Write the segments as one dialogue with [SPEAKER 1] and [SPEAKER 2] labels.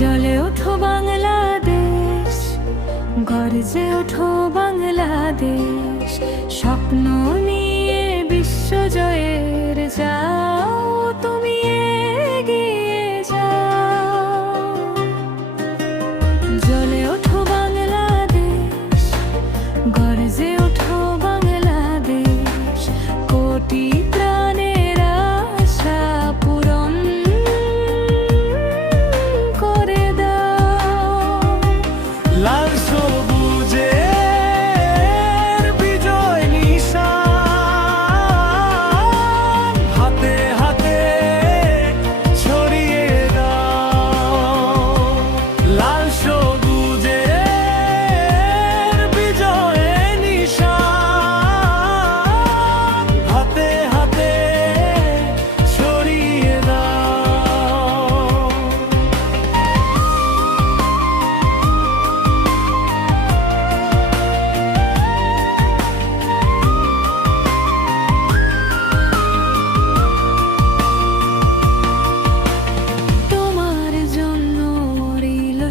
[SPEAKER 1] জ্বলে ওঠো বাংলাদেশ গর্জে ওঠো বাংলাদেশ, স্বপ্ন নিয়ে বিশ্ব জয়ের যাও, তুমি এগিয়ে যাও। জ্বলে ওঠো বাংলাদেশ গর্জে ওঠো বাংলাদেশ, কোটি প্রাণ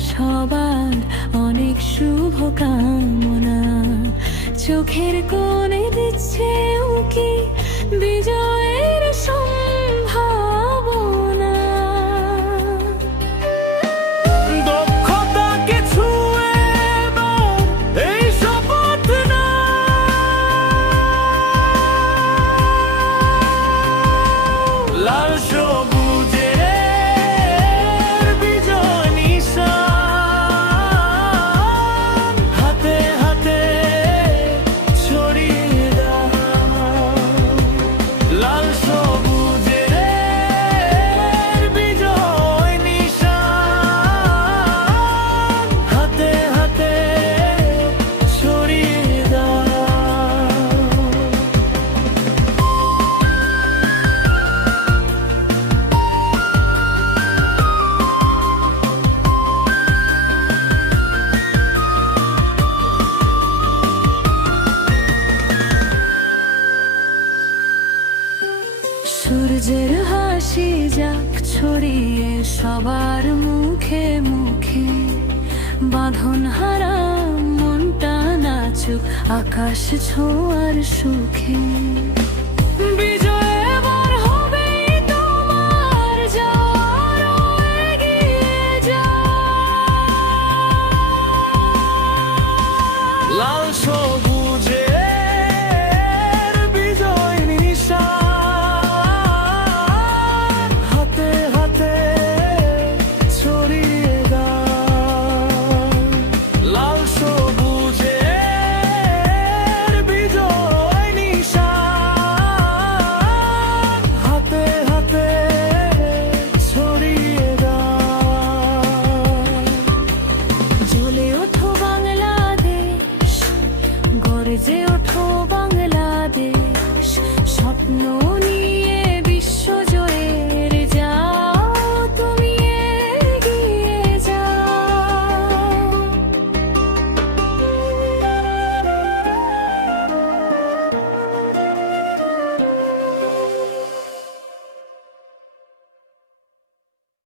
[SPEAKER 1] সবার অনেক শুভ কামনা চোখের কোণে দিচ্ছে উকি বিজয়ের সূর্যের হাসি যাক ছড়িয়ে সবার মুখে মুখে। বাঁধন হারা মনটা নাচুক আকাশ ছোঁয়ার সুখে। No.